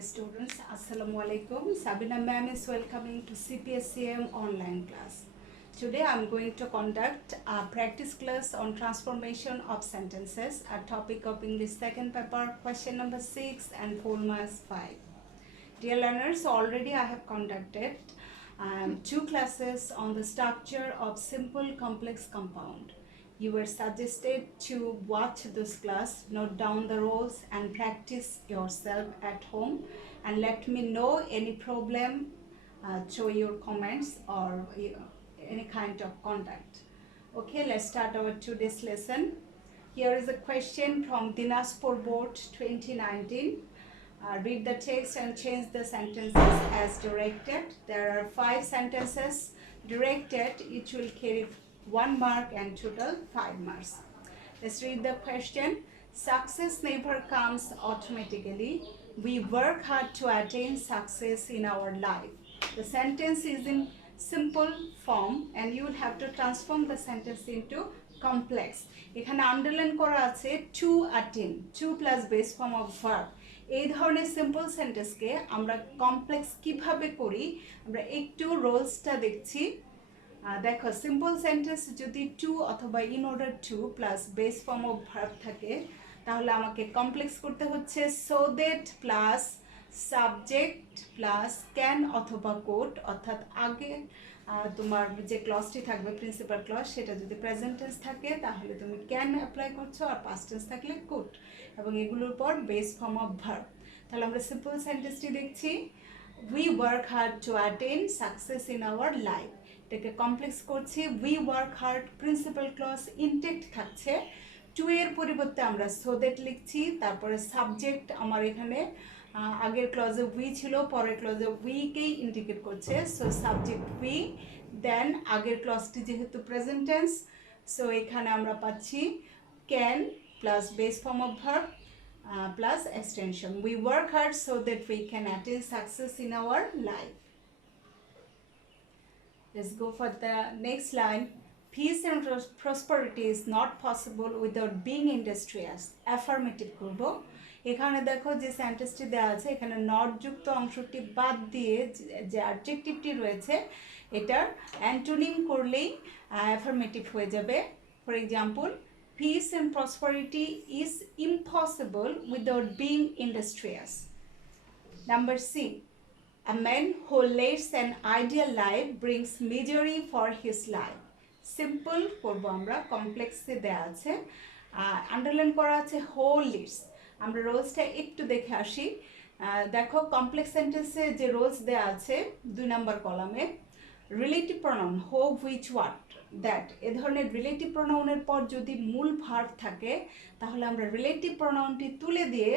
Students, Assalamu alaikum. Sabina ma'am is welcoming to CPSCM online class. Today I am going to conduct a practice class on transformation of sentences, a topic of English second paper, question number 6 and 4 marks 5. Dear learners, already I have conducted 2 classes on the structure of simple complex compound. You were suggested to watch this class, note down the rules and practice yourself at home, and let me know any problem through your comments or any kind of contact. Okay, let's start our today's lesson. Here is a question from Dinaspur Board 2019. Read the text and change the sentences as directed. There are 5 sentences directed. Each will carry 1 mark and total 5 marks. Let's read the question. Success never comes automatically. We work hard to attain success in our life. The sentence is in simple form and you will have to transform the sentence into complex. এখানে underline করা আছে to attain, to plus base form of verb. এই ধরনের simple সেন্টেন্সকে আমরা complex কিভাবে করি আমরা একটু রুলসটা দেখছি। দেখো সিম্পল সেন্টেন্স যদি টু অথবা in order to plus base form of verb থাকে তাহলে আমাকে কমপ্লেক্স করতে হচ্ছে so that plus subject plus can অথবা কোড, অর্থাৎ আগে তোমার যে ক্লজটি থাকবে প্রিন্সিপাল ক্লজ সেটা যদি প্রেজেন্ট টেন্স থাকে তাহলে তুমি ক্যান অ্যাপ্লাই করছো, আর পাস্ট টেন্স থাকলে কোড, এবং এগুলোর পর বেস ফর্ম অফ ভার্ব। তাহলে আমরা সিম্পল সেন্টেন্সটি দেখছি, we work hard to attain success in our life. এটাকে কমপ্লেক্স করছি, we work hard principal clause intact থাকছে, টু এর পরিবর্তে আমরা সো দ্যাট লিখছি, তারপরে সাবজেক্ট আমার এখানে আগের ক্লজে উই ছিল, পরের ক্লজে উইকেই ইন্ডিকেট করছে, সো সাবজেক্ট উই, দেন আগের ক্লজটি যেহেতু প্রেজেন্ট টেন্স সো এখানে আমরা পাচ্ছি can plus base form of verb plus extension. We work hard so that we can attain success in our life. Let's go for the next line. Peace and prosperity is not possible without being industrious. Affirmative করবো। এখানে দেখো যে সেন্টেন্সটি দেওয়া আছে এখানে not যুক্ত অংশটি বাদ দিয়ে যে অ্যাডজেক্টিভটি রয়েছে এটার অ্যান্টোনিম করলেই অ্যাফার্মেটিভ হয়ে যাবে। For example, peace and prosperity is impossible without being industrious. Number C. A man who leads an ideal life brings misery for his life. Simple করবো আমরা, কমপ্লেক্সে দেওয়া আছে, আন্ডারলাইন করা আছে who leads। আমরা রোলসটা একটু দেখে আসি। দেখো কমপ্লেক্স সেন্টেন্সে যে রোলস দেওয়া আছে 2 নম্বর কলামে, রিলেটিভ প্রনাউন হো, হুইচ, হোয়াট, দ্যাট, এ ধরনের রিলেটিভ প্রনাউনের পর যদি মূল ভার্ব থাকে তাহলে আমরা রিলেটিভ প্রনাউনটি তুলে দিয়ে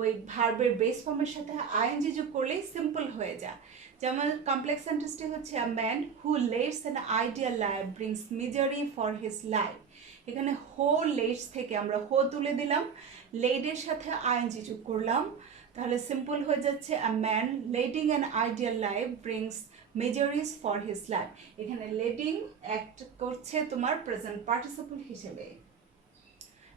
ওই ভার্বের বেস ফর্মের সাথে আইএনজি যোগ করলেই সিম্পল হয়ে যায়। যেমন কমপ্লেক্স সেন্টেন্সটি হচ্ছে a man who leads an ideal life brings misery for his life. এখানে হো লেডস থেকে আমরা হো তুলে দিলাম, লেডের সাথে আইএনজি যোগ করলাম, তাহলে সিম্পল হয়ে যাচ্ছে a man leading an ideal life brings মিজারিজ for his life. এখানে লিডিং অ্যাক্ট করছে তোমার প্রেজেন্ট পার্টিসিপল হিসেবে।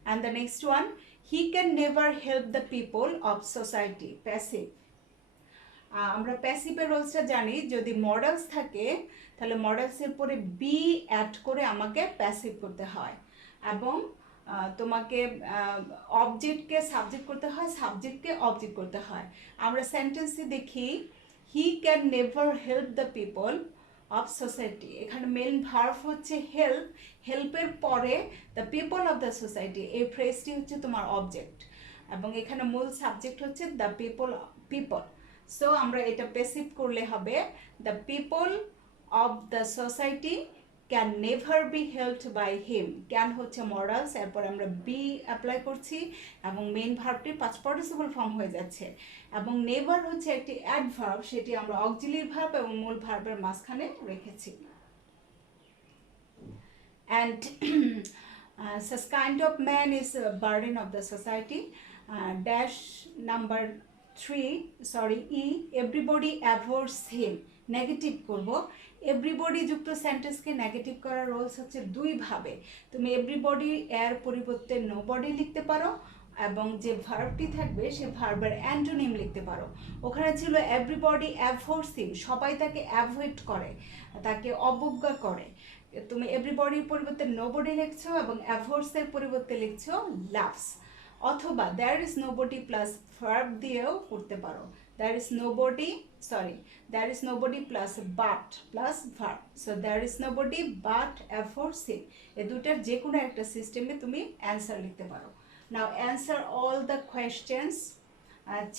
And the next one, he can never help the people of society. Passive, আমরা প্যাসিভের রোলসটা জানি, যদি মডেলস থাকে তাহলে মডেলসের পরে বি অ্যাড করে আমাকে প্যাসিভ করতে হয়, এবং তোমাকে অবজেক্টকে সাবজেক্ট করতে হয়, সাবজেক্টকে অবজেক্ট করতে হয়। আমরা সেন্টেন্সে দেখি he can never help the people of society, এখানে মেন ভার্ব হচ্ছে হেল্প, হেল্পের পরে the people of the society, এই ফ্রেজটি হচ্ছে তোমার অবজেক্ট, এবং এখানে মূল সাবজেক্ট হচ্ছে দ্য পিপল। সো আমরা এটা প্যাসিভ করলে হবে the people of the society can never be helped by him. Can হচ্ছে মডালস, এরপর আমরা বি অ্যাপ্লাই করছি এবং মেইন ভার্বটির পাস্ট পার্টিসিপল ফর্ম হয়ে যাচ্ছে, এবং নেভার হচ্ছে একটি অ্যাডভার্ব, সেটি আমরা অক্সিলিয়ারি ভার্ব এবং মূল ভার্বের মাঝখানে রেখেছি। And such kind of man is a burden of the society. Dash number 3, sorry, E, everybody avoids him. Negative করব, এভরিবডি যুক্ত সেন্টেন্সকে নেগেটিভ করার রোলস হচ্ছে 2 ভাবে। তুমি এভরিবডি এর পরিবর্তে নোবডি লিখতে পারো, এবং যে ভার্বটি থাকবে সে ভার্বের অ্যান্টোনিম লিখতে পারো। ওখানে ছিল এভরিবডি অ্যাভয়েডস হিম, সবাই তাকে অ্যাভয়েড করে, তাকে অবজ্ঞা করে। তুমি এভরিবডির পরিবর্তে নোবডি লিখছো এবং অ্যাভয়েডসের পরিবর্তে লিখছো লাভস। অথবা there is nobody plus verb দিয়েও করতে পারো। There is nobody plus but plus verb. So there is nobody but avoids him, এই দুটার যে কোনো একটা সিস্টেমে তুমি অ্যান্সার লিখতে পারো। Now answer all the questions.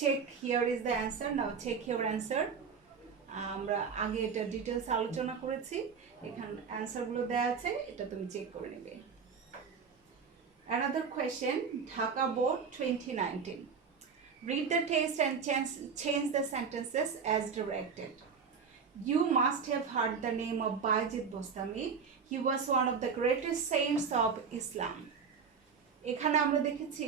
Check here is the answer. Now check your answer. আমরা আগে এটা ডিটেলস আলোচনা করেছি, এখানে অ্যান্সারগুলো দেওয়া আছে, এটা তুমি চেক করে নেবে। Another question, Dhaka Board 2019. Read the text and change the sentences as directed. You must have heard the name of Bayezid Bostami. He was one of the greatest saints of Islam. এখানে আমরা দেখেছি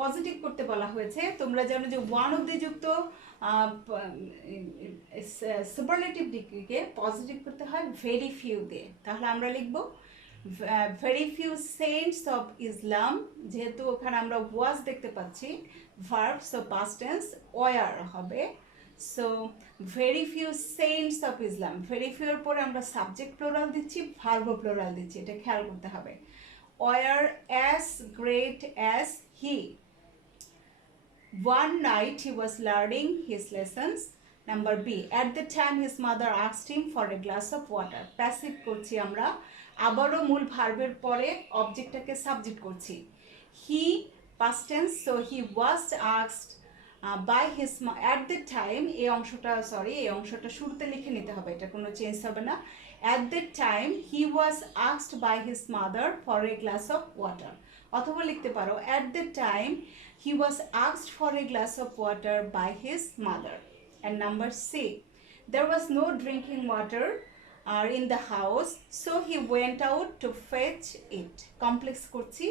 positive করতে বলা হয়েছে। তোমরা জানো যে one of the যুক্ত সুপারলেটিভ ডিগ্রিকে পজিটিভ করতে হয় ভেরি ফিউ দিয়ে। তাহলে আমরা লিখব very few saints of Islam, যেহেতু ওখানে আমরা ওয়াজ দেখতে পাচ্ছি verb, so past tense were হবে। So very few saints of Islam, very ফিউর পরে আমরা সাবজেক্ট প্লোরাল দিচ্ছি, ভার্বও প্লোরাল দিচ্ছি, এটা খেয়াল করতে হবে। Were as great as he, one night he was learning his lessons. Number B, at the time his mother asked him for a glass of water. Passive করছি আমরা, আবারও মূল ভার্বের পরে অবজেক্টটাকে সাবজেক্ট করছি। হি past tense, so he was asked by his at the time, এই অংশটা শুরুতে লিখে নিতে হবে, এটা কোনো চেঞ্জ হবে না। at the time he was asked by his mother for a glass of water, অথবা লিখতে পারো at the time he was asked for a glass of water by his mother. And number C, there was no drinking water in the house, so he went out to fetch it. Complex করছি,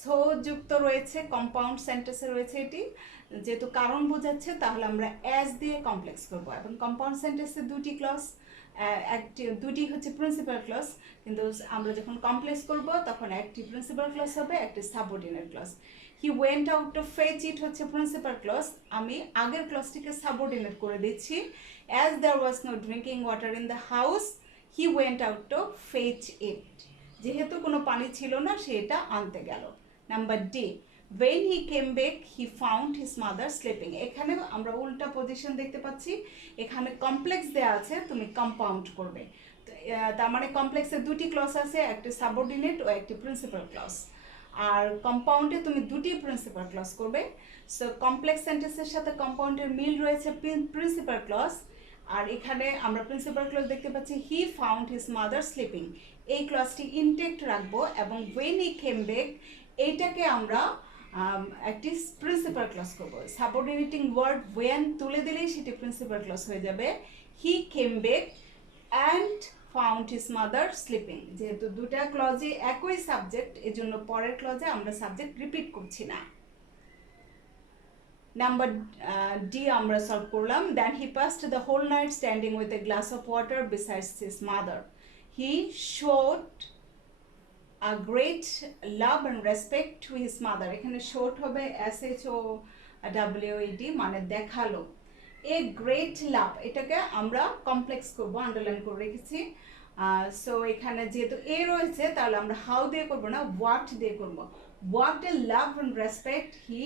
so যুক্ত রয়েছে, compound সেন্টেন্সে রয়েছে এটি, যেহেতু কারণ বোঝাচ্ছে তাহলে আমরা অ্যাজ দিয়ে কমপ্লেক্স করব। এবং কম্পাউন্ড সেন্টেন্সে দুটি ক্লজ, দুটি হচ্ছে প্রিন্সিপাল ক্লজ, কিন্তু আমরা যখন কমপ্লেক্স করব তখন একটি প্রিন্সিপাল ক্লজ হবে, একটি subordinate clause. He went out to fetch it হচ্ছে প্রিন্সিপাল ক্লজ, আমি আগের ক্লজটিকে সাবঅর্ডিনেট করে দিচ্ছি। As there was no drinking water in the house, he went out to fetch it, যেহেতু কোনো পানি ছিল না সে এটা আনতে গেল। Number D, when he came back he found his mother sleeping. এখানে আমরা উল্টা পজিশন দেখতে পাচ্ছি, এখানে কমপ্লেক্স দেওয়া আছে, তুমি কম্পাউন্ড করবে। তার মানে কমপ্লেক্সে দুটি ক্লজ আছে, একটি সাবঅর্ডিনেট ও একটি প্রিন্সিপাল ক্লজ, আর কম্পাউন্ডে তুমি দুটি প্রিন্সিপাল ক্লজ করবে। সো কমপ্লেক্স সেন্টেন্সের সাথে কম্পাউন্ডের মিল রয়েছে প্রিন্সিপাল ক্লজ, আর এখানে আমরা প্রিন্সিপাল ক্লজ দেখতে পাচ্ছি he found his mother sleeping, এই ক্লজটি ইনটেক্ট রাখবো এবং when he came back এইটাকে আমরা একটি প্রিন্সিপাল ক্লজ করবো। সাবঅর্ডিনেটিং ওয়ার্ড when তুলে দিলেই সেটি প্রিন্সিপাল ক্লজ হয়ে যাবে। He came back and found his mother sleeping, যেহেতু দুটা ক্লজে একই সাবজেক্ট, এজন্য পরের ক্লজে আমরা সাবজেক্ট রিপিট করছি না। নাম্বার ডি আমরা সলভ করলাম। Then he passed the whole night standing with a glass of water besides his mother. He showed a great love and respect to his mother. এখানে showed হবে SHOWED, মানে দেখালো। A great লাভ, এটাকে আমরা complex করবো, underline করে রেখেছি। So এখানে যেহেতু এ রয়েছে তাহলে আমরা হাউ দিয়ে করবো না, হোয়াট দিয়ে করবো। What a love and respect he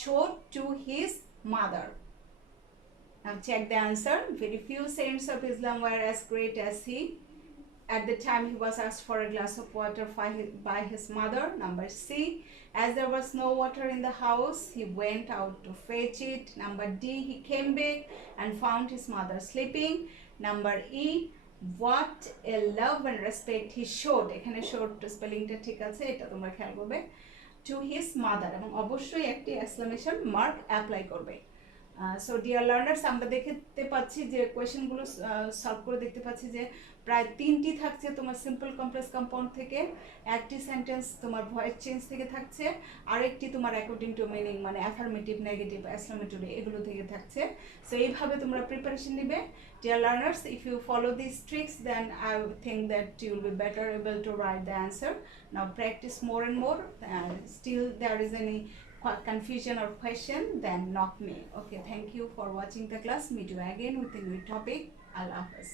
showed to his mother. Now check the answer. Very few saints of Islam were as great as he. At the time he was asked for a glass of water by his mother. Number C, as there was no water in the house, he went out to fetch it. Number D, he came back and found his mother sleeping. Number E, what a love and respect he showed, এখানে showed স্পেলিংটা ঠিক আছে, এটা তোমরা খেয়াল করবে, to his mother, এবং অবশ্যই একটি এক্সক্লেমেশন মার্ক অ্যাপ্লাই করবে। সো ডিয়ার লার্নার্স, আমরা দেখতে পাচ্ছি যে কোয়েশ্চেনগুলো সলভ করে দেখতে পাচ্ছি যে প্রায় 3টি থাকছে তোমার সিম্পল কমপ্লেক্স কম্পাউন্ড থেকে, একটি সেন্টেন্স তোমার ভয়েস চেঞ্জ থেকে থাকছে, আরেকটি তোমার অ্যাকর্ডিং টু মিনিং মানে অ্যাফার্মেটিভ, নেগেটিভ, এক্সক্লেমেটরি এগুলো থেকে থাকছে। সো এইভাবে তোমরা প্রিপারেশন নিবে। Dear learners, if you follow these tricks, then I think that you will be better able to write the answer. Now practice more and more. Still there is any confusion or question, then knock me. Okay, thank you for watching the class. Meet you again with a new topic. Allah Hafiz.